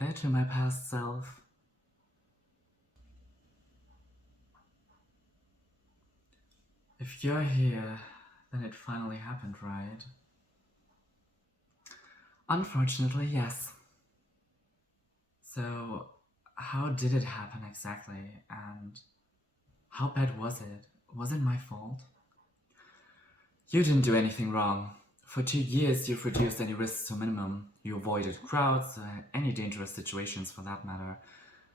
there to my past self. If you're here, then it finally happened, right? Unfortunately, yes. So, how did it happen exactly? And how bad was it? Was it my fault? You didn't do anything wrong. For 2 years, you've reduced any risks to a minimum. You avoided crowds, any dangerous situations for that matter,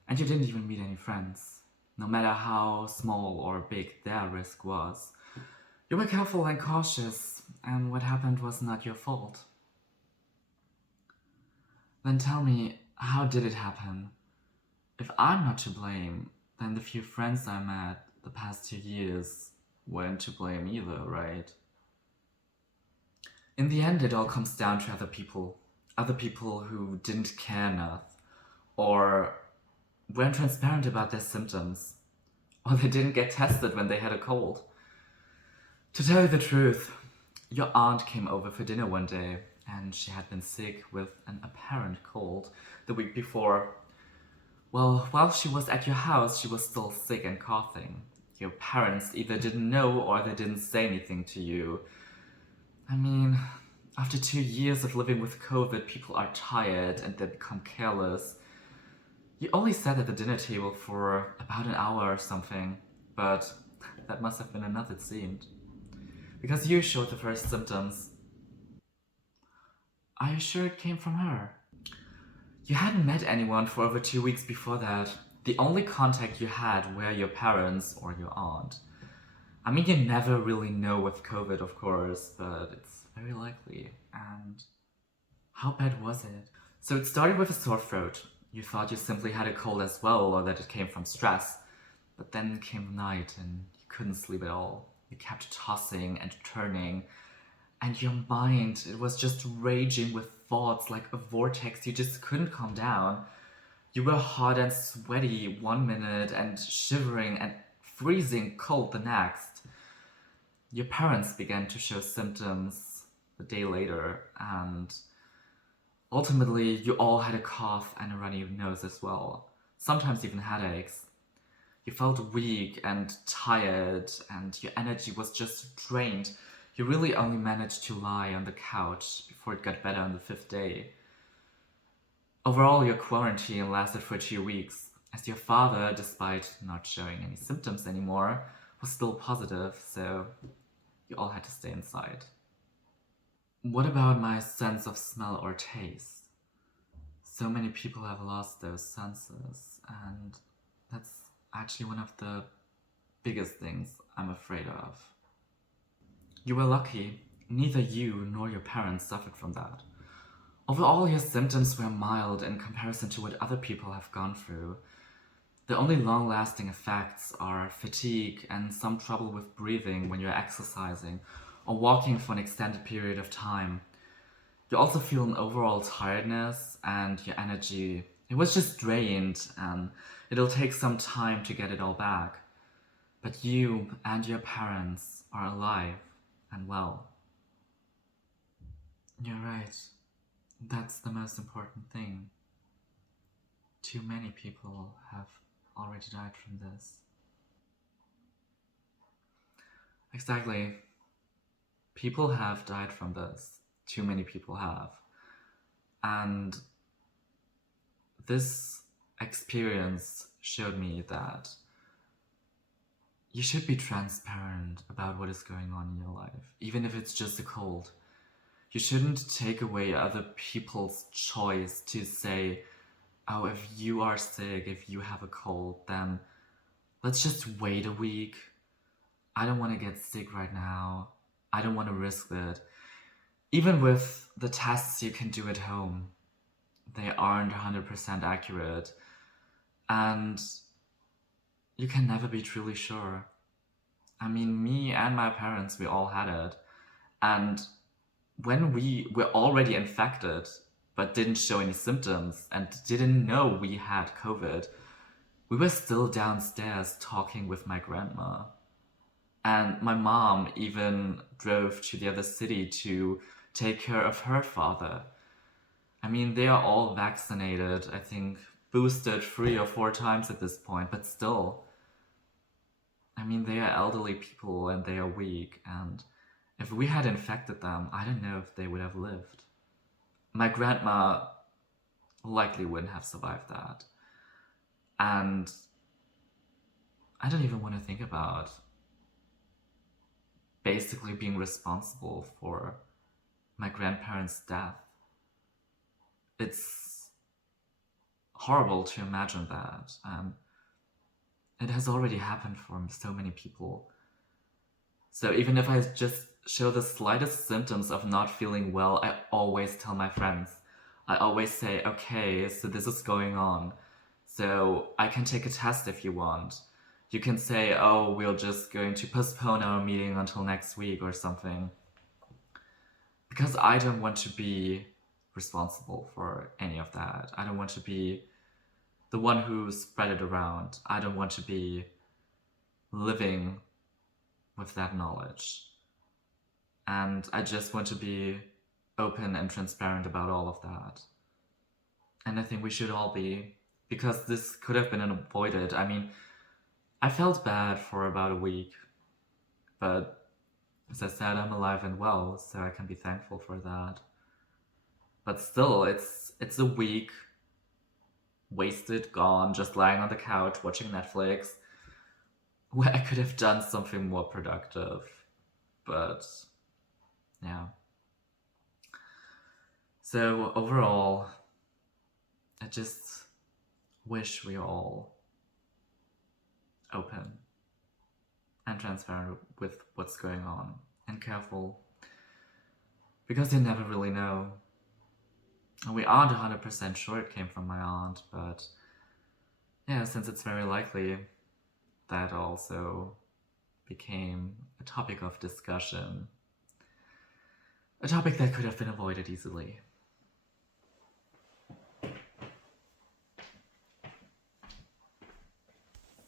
and you didn't even meet any friends, no matter how small or big their risk was. You were careful and cautious, and what happened was not your fault. Then tell me, how did it happen? If I'm not to blame, then the few friends I met the past 2 years weren't to blame either, right? In the end, it all comes down to other people who didn't care enough, or weren't transparent about their symptoms, or they didn't get tested when they had a cold. To tell you the truth, your aunt came over for dinner one day, and she had been sick with an apparent cold the week before. Well, while she was at your house, she was still sick and coughing. Your parents either didn't know or they didn't say anything to you. I mean, after 2 years of living with COVID, people are tired and they become careless. You only sat at the dinner table for about an hour or something, but that must have been enough, it seemed. Because you showed the first symptoms. Are you sure it came from her? You hadn't met anyone for over 2 weeks before that. The only contact you had were your parents or your aunt. I mean, you never really know with COVID, of course, but it's very likely. And how bad was it? So it started with a sore throat. You thought you simply had a cold as well, or that it came from stress. But then came night and you couldn't sleep at all. You kept tossing and turning, and your mind, it was just raging with thoughts like a vortex. You just couldn't calm down. You were hot and sweaty one minute and shivering and freezing cold the next. Your parents began to show symptoms a day later, and ultimately, you all had a cough and a runny nose as well. Sometimes even headaches. You felt weak and tired, and your energy was just drained. You really only managed to lie on the couch before it got better on the fifth day. Overall, your quarantine lasted for 2 weeks, as your father, despite not showing any symptoms anymore, was still positive, so you all had to stay inside. What about my sense of smell or taste? So many people have lost those senses, and that's actually one of the biggest things I'm afraid of. You were lucky. Neither you nor your parents suffered from that. Overall, your symptoms were mild in comparison to what other people have gone through. The only long-lasting effects are fatigue and some trouble with breathing when you're exercising or walking for an extended period of time. You also feel an overall tiredness and your energy. It was just drained, and it'll take some time to get it all back. But you and your parents are alive and well. You're right. That's the most important thing. Too many people have already died from this. Exactly. People have died from this. Too many people have. And this experience showed me that you should be transparent about what is going on in your life, even if it's just a cold. You shouldn't take away other people's choice to say, oh, if you are sick, if you have a cold, then let's just wait a week. I don't want to get sick right now. I don't want to risk it. Even with the tests you can do at home, they aren't 100% accurate. And you can never be truly sure. I mean, me and my parents, we all had it. And when we were already infected, but didn't show any symptoms and didn't know we had COVID, we were still downstairs talking with my grandma. And my mom even drove to the other city to take care of her father. I mean, they are all vaccinated, I think boosted 3 or 4 times at this point, but still, I mean, they are elderly people and they are weak, and if we had infected them, I don't know if they would have lived. My grandma likely wouldn't have survived that. And I don't even want to think about basically being responsible for my grandparents' death. It's horrible to imagine that. It has already happened for so many people. So even if I just show the slightest symptoms of not feeling well, I always tell my friends. I always say, okay, so this is going on. So I can take a test if you want. You can say, oh, we're just going to postpone our meeting until next week or something. Because I don't want to be responsible for any of that. I don't want to be the one who spread it around. I don't want to be living with that knowledge. And I just want to be open and transparent about all of that. And I think we should all be, because this could have been avoided. I mean, I felt bad for about a week, but as I said, I'm alive and well, so I can be thankful for that. But still, it's a week wasted, gone, just lying on the couch watching Netflix, where I could have done something more productive. But yeah. So overall, I just wish we were all open and transparent with what's going on and careful, because you never really know. We aren't 100% sure it came from my aunt, but yeah, since it's very likely, that also became a topic of discussion. A topic that could have been avoided easily.